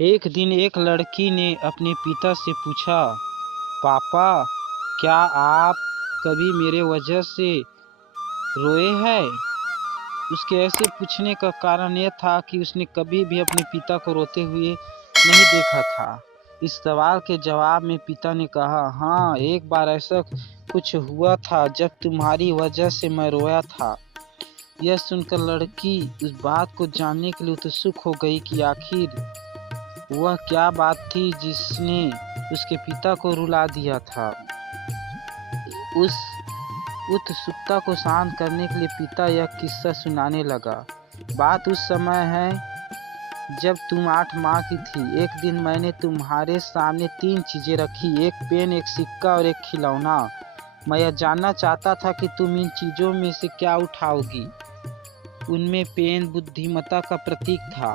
एक दिन एक लड़की ने अपने पिता से पूछा, पापा, क्या आप कभी मेरे वजह से रोए हैं? उसके ऐसे पूछने का कारण यह था कि उसने कभी भी अपने पिता को रोते हुए नहीं देखा था। इस सवाल के जवाब में पिता ने कहा, हाँ, एक बार ऐसा कुछ हुआ था जब तुम्हारी वजह से मैं रोया था। यह सुनकर लड़की उस बात को जानने के लिए उत्सुक हो गई कि आखिर वह क्या बात थी जिसने उसके पिता को रुला दिया था। उस उत्सुकता को शांत करने के लिए पिता यह किस्सा सुनाने लगा। बात उस समय है जब तुम 8 माह की थी। एक दिन मैंने तुम्हारे सामने 3 चीजें रखी, एक पेन, एक सिक्का और एक खिलौना। मैं यह जानना चाहता था कि तुम इन चीजों में से क्या उठाओगी। उनमें पेन बुद्धिमत्ता का प्रतीक था,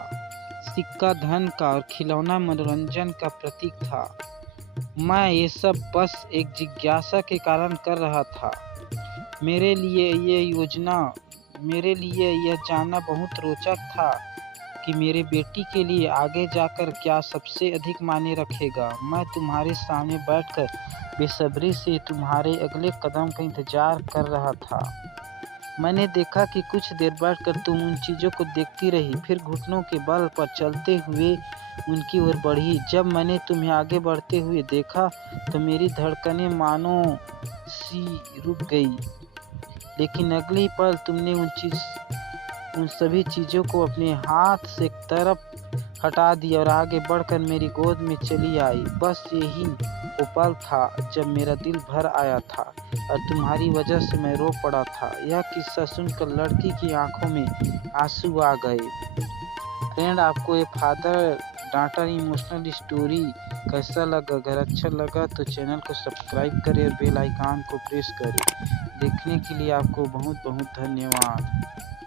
सिक्का धन का और खिलौना मनोरंजन का प्रतीक था। मैं ये सब बस एक जिज्ञासा के कारण कर रहा था। मेरे लिए यह जानना बहुत रोचक था कि मेरे बेटी के लिए आगे जाकर क्या सबसे अधिक मायने रखेगा। मैं तुम्हारे सामने बैठकर बेसब्री से तुम्हारे अगले कदम का इंतजार कर रहा था। मैंने देखा कि कुछ देर बैठकर तुम उन चीज़ों को देखती रही, फिर घुटनों के बल पर चलते हुए उनकी ओर बढ़ी। जब मैंने तुम्हें आगे बढ़ते हुए देखा तो मेरी धड़कनें मानो सी रुक गई, लेकिन अगले ही पल तुमने उन सभी चीज़ों को अपने हाथ से एक तरफ हटा दिया और आगे बढ़कर मेरी गोद में चली आई। बस यही वो पल था जब मेरा दिल भर आया था और तुम्हारी वजह से मैं रो पड़ा था। यह किस्सा सुनकर लड़की की आंखों में आंसू आ गए। फ्रेंड, आपको ये फादर डाटर इमोशनल स्टोरी कैसा लगा? अगर अच्छा लगा तो चैनल को सब्सक्राइब करें और बेल आइकन को प्रेस करें। देखने के लिए आपको बहुत बहुत धन्यवाद।